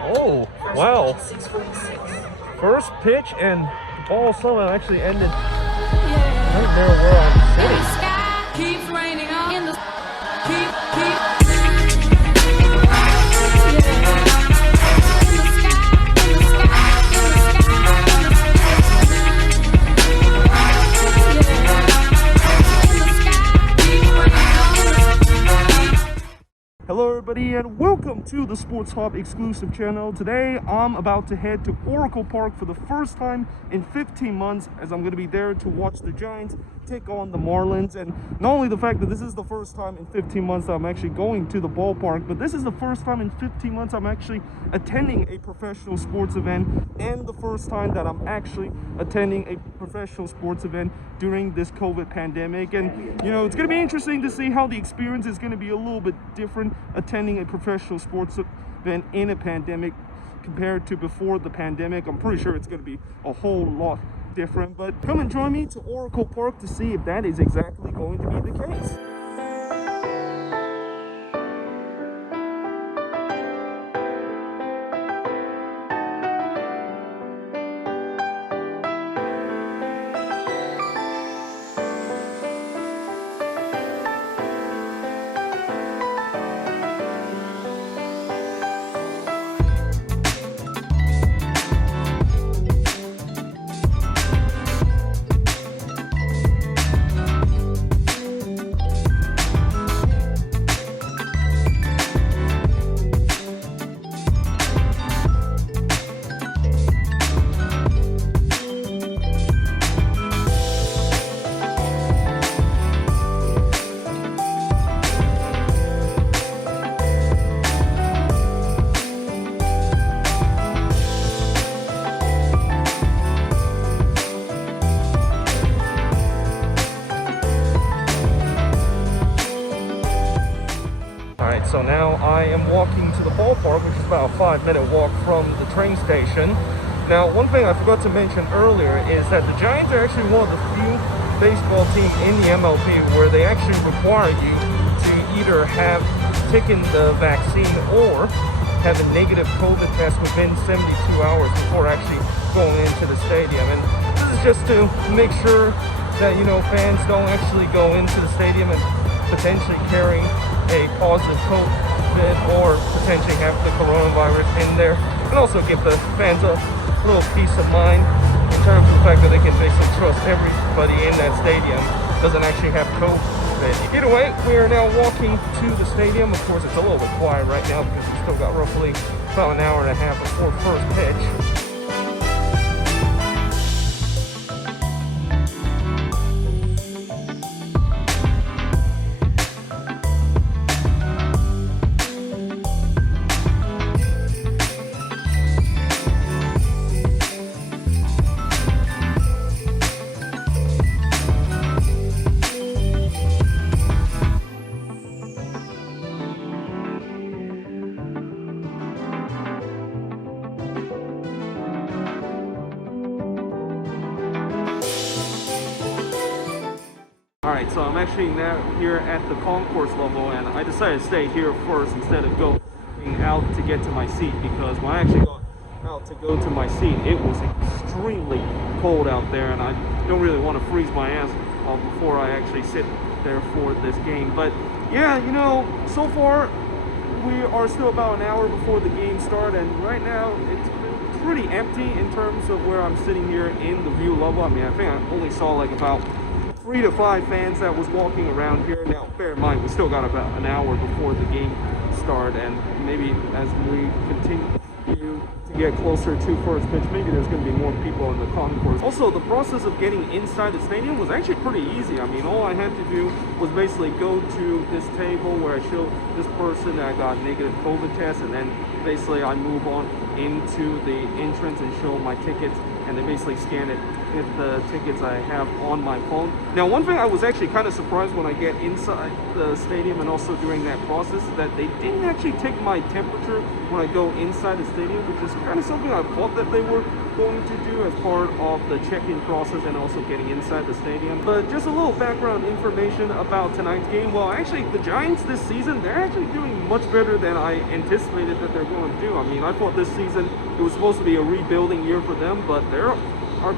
Oh, wow. First pitch and the ball somehow actually ended right there where I'm sitting. Keeps raining on in the keep Hello everybody and welcome to the Sports Hub exclusive channel. Today I'm about to head to Oracle Park for the first time in 15 months as I'm going to be there to watch the Giants take on the Marlins. And not only the fact that this is the first time in 15 months that I'm actually going to the ballpark, but this is the first time in 15 months I'm actually attending a professional sports event, and the first time that I'm actually attending a professional sports event during this COVID pandemic. And you know, it's going to be interesting to see how the experience is going to be a little bit different attending a professional sports event in a pandemic compared to before the pandemic. I'm pretty sure it's going to be a whole lot different, but come and join me to Oracle Park to see if that is exactly going to be the case. So now I am walking to the ballpark, which is about a 5-minute walk from the train station. Now, one thing I forgot to mention earlier is that the Giants are actually one of the few baseball teams in the MLB where they actually require you to either have taken the vaccine or have a negative COVID test within 72 hours before actually going into the stadium. And this is just to make sure that, you know, fans don't actually go into the stadium and potentially carry a positive COVID or potentially have the coronavirus in there, and also give the fans a little peace of mind in terms of the fact that they can basically trust everybody in that stadium doesn't actually have COVID. Either way, we are now walking to the stadium. Of course, it's a little bit quiet right now because we still got roughly about an hour and a half before first pitch. Alright, so I'm actually now here at the concourse level, and I decided to stay here first instead of going out to get to my seat, because when I actually got out to go to my seat, it was extremely cold out there, and I don't really want to freeze my ass off before I actually sit there for this game. But yeah, you know, so far we are still about an hour before the game starts, and right now it's been pretty empty in terms of where I'm sitting here in the view level. I mean, I think I only saw like about 3 to 5 fans that was walking around here. Now, bear in mind, we still got about an hour before the game start, and maybe as we continue to get closer to first pitch, maybe there's going to be more people in the concourse. Also, the process of getting inside the stadium was actually pretty easy. I mean, all I had to do was basically go to this table where I showed this person that I got negative COVID test, and then basically I move on into the entrance and show my tickets, and they basically scan it with the tickets I have on my phone. Now, one thing I was actually kind of surprised when I get inside the stadium and also during that process is that they didn't actually take my temperature when I go inside the stadium, which is kind of something I thought that they were going to do as part of the check-in process and also getting inside the stadium. But just a little background information about tonight's game. Well, actually, the Giants this season, they're actually doing much better than I anticipated that they're going to do. I mean, I thought this season it was supposed to be a rebuilding year for them, but they're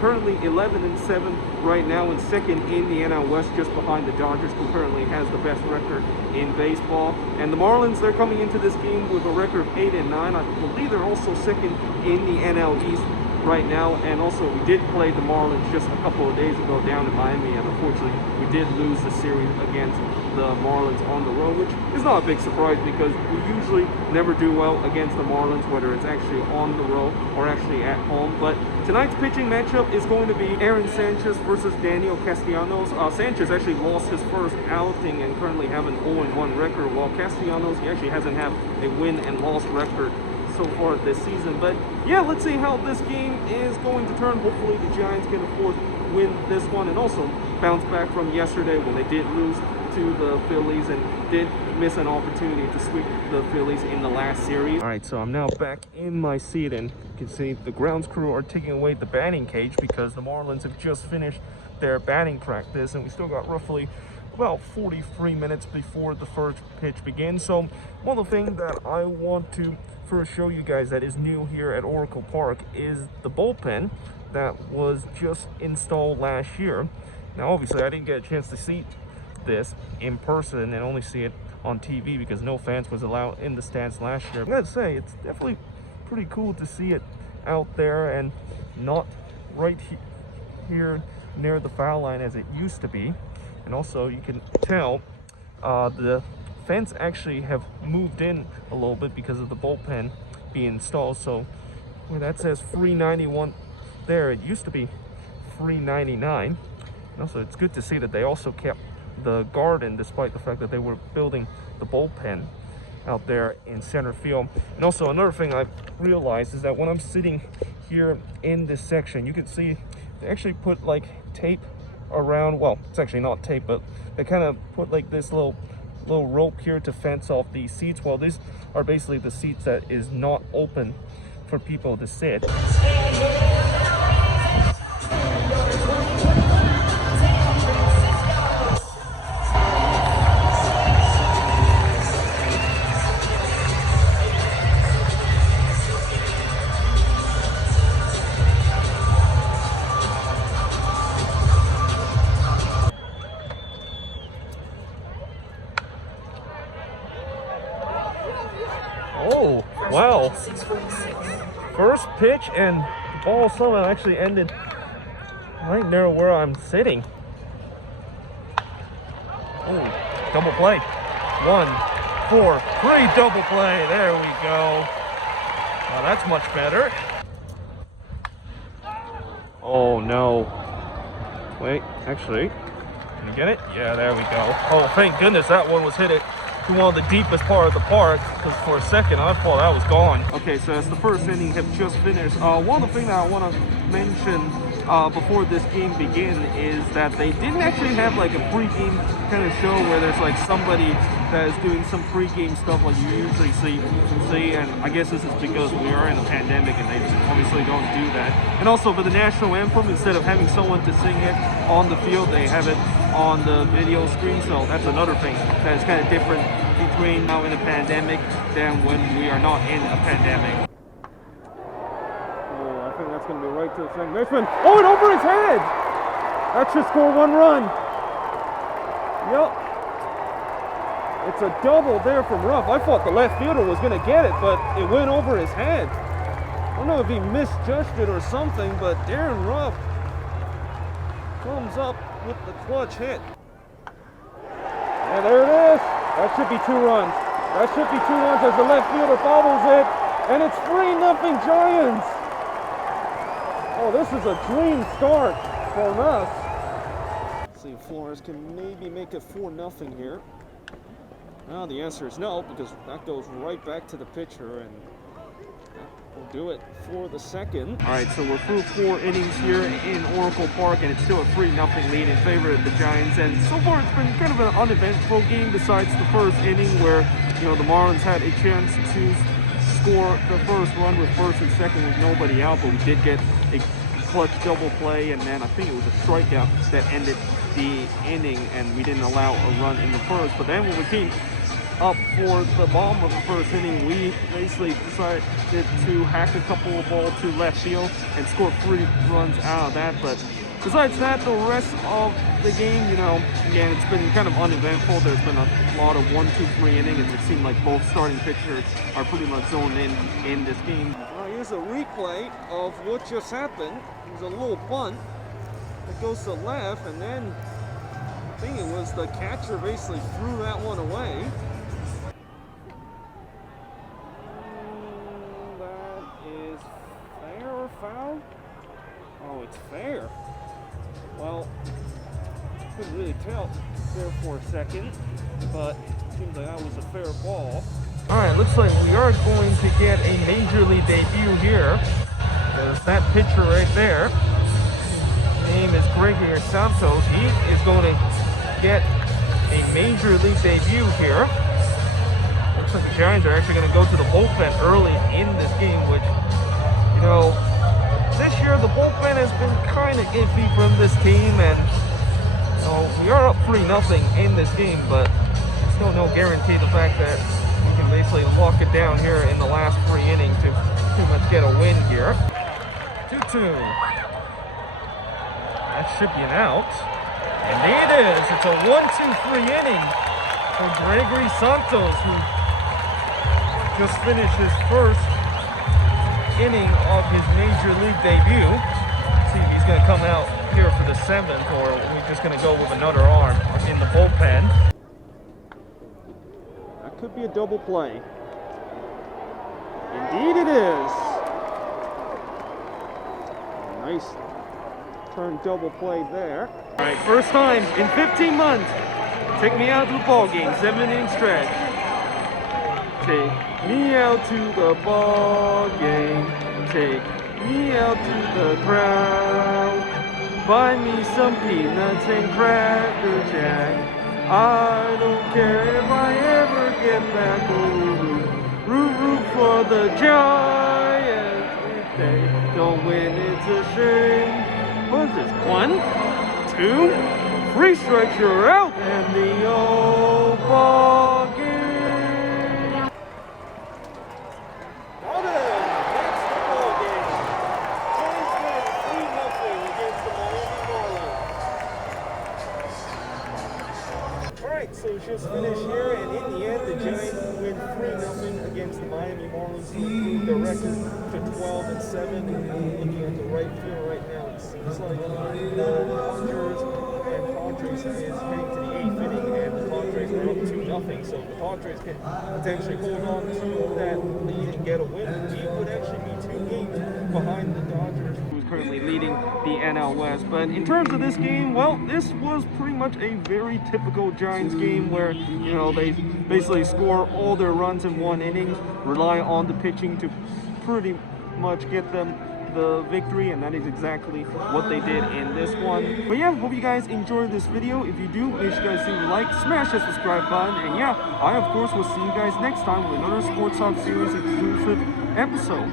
currently 11-7 right now and second in the NL West, just behind the Dodgers, who currently has the best record in baseball. And the Marlins, they're coming into this game with a record of 8-9. I believe they're also second in the NL East right now. And also, we did play the Marlins just a couple of days ago down in Miami, and unfortunately we did lose the series against the Marlins on the road, which is not a big surprise because we usually never do well against the Marlins, whether it's actually on the road or actually at home. But tonight's pitching matchup is going to be Aaron Sanchez versus Daniel Castellanos. Sanchez actually lost his first outing and currently have an 0-1 record, while Castellanos, he actually hasn't had a win and loss record so far this season. But yeah, let's see how this game is going to turn. Hopefully the Giants can, of course, win this one and also bounce back from yesterday when they did lose to the Phillies and did miss an opportunity to sweep the Phillies in the last series. All right, so I'm now back in my seat, and you can see the grounds crew are taking away the batting cage because the Marlins have just finished their batting practice, and we still got roughly about 43 minutes before the first pitch begins. So one of the things that I want to first show you guys that is new here at Oracle Park is the bullpen that was just installed last year. Now obviously I didn't get a chance to see this in person and only see it on TV because no fans was allowed in the stands last year. I'm gonna say it's definitely pretty cool to see it out there and not right here near the foul line as it used to be. And also you can tell the fence actually have moved in a little bit because of the bullpen being installed. So where that says 391 there, it used to be 399. And also it's good to see that they also kept the garden despite the fact that they were building the bullpen out there in center field. And also another thing I realized is that when I'm sitting here in this section, you can see they actually put like tape around, well, it's actually not tape, but they kind of put like this little rope here to fence off these seats. Well, these are basically the seats that is not open for people to sit. Oh, wow. First pitch and the ball somehow actually ended right near where I'm sitting. Oh, double play. 1, 4, 3, double play. There we go. Well, that's much better. Oh, no. Wait, actually, can you get it? Yeah, there we go. Oh, thank goodness that one was hit it to one of the deepest part of the park, because for a second I thought that was gone. Okay, so as the first inning have just finished, one of the things that I want to mention before this game begin is that they didn't actually have like a pre-game kind of show where there's like somebody that is doing some pre-game stuff like you usually see, and I guess this is because we are in a pandemic and they obviously don't do that. And also for the national anthem, instead of having someone to sing it on the field, they have it on the video screen. So that's another thing that is kind of different between now in a pandemic than when we are not in a pandemic. Oh, I think that's going to be right to the second baseman. Oh, and over his head! That should score 1 run. Yep. It's a double there from Ruff. I thought the left fielder was going to get it, but it went over his head. I don't know if he misjudged it or something, but Darin Ruff comes up with the clutch hit. And there it is. That should be 2 runs. That should be 2 runs as the left fielder follows it. And it's 3-0 Giants. Oh, this is a dream start for Russ. Let's see if Flores can maybe make it 4-0 here. Now the answer is no, because that goes right back to the pitcher, and we'll do it for the second. All right, so we're through 4 innings here in Oracle Park, and it's still a 3-0 lead in favor of the Giants. And so far, it's been kind of an uneventful game, besides the first inning where, you know, the Marlins had a chance to score the first run with first and second with nobody out, but we did get a clutch double play, and then I think it was a strikeout that ended the inning, and we didn't allow a run in the first. But then when we came up for the bottom of the first inning, we basically decided to hack a couple of balls to left field and score 3 runs out of that. But besides that, the rest of the game, you know, again, it's been kind of uneventful. There's been a lot of 1, 2, 3 innings. It seemed like both starting pitchers are pretty much zoned in this game. Here's a replay of what just happened. It was a little bunt that goes to left, and then I think it was the catcher basically threw that one away. That is fair or foul? Oh, it's fair. Well, couldn't really tell there for a second, but it seems like that was a fair ball. Alright, looks like we are going to get a major league debut here. There's that pitcher right there. His name is Gregory Santos. He is going to get a major league debut here. Looks like the Giants are actually going to go to the bullpen early in this game, which, you know, this year the bullpen has been kind of iffy from this team, and you know, we are up 3-0 in this game, but still no guarantee the fact that we can basically lock it down here in the last 3 innings to pretty much get a win here. 2-2. That should be an out. Indeed it is. It's a 1-2-3 inning for Gregory Santos, who just finished his first inning of his major league debut. Let's see if he's going to come out here for the 7th, or we're just going to go with another arm in the bullpen. That could be a double play. Indeed it is. Nice turn double play there. All right, first time in 15 months. Take me out to the ball game, 7-inning stretch. Take me out to the ball game. Take me out to the crowd. Buy me some peanuts and Cracker Jack. I don't care if I ever get back. Root for the Giants. If they don't win, it's a shame. What is this? 1, 2, 3 strikes, you're out. And the old ball game. That's the ball game. Giants win 3-0 against the Miami Marlins. Alright, so just finished here, and in the end, the Giants win 3-0 against the Miami Marlins to improve their record to 12-7. And looking at the right field right now, it seems like the Dodgers and Padres is heading to the 8th inning, and the Padres are up 2-0. So the Padres can potentially hold on to that lead and get a win. We would actually be 2 games behind the Dodgers, who's currently leading the NL West. But in terms of this game, well, this was pretty much a very typical Giants game where, you know, they basically score all their runs in 1 inning, rely on the pitching to pretty much get them the victory, and that is exactly what they did in this one. But yeah, hope you guys enjoyed this video. If you do, make sure you guys leave a like, smash that subscribe button, and yeah, I of course will see you guys next time with another Sports Talk Series exclusive episode.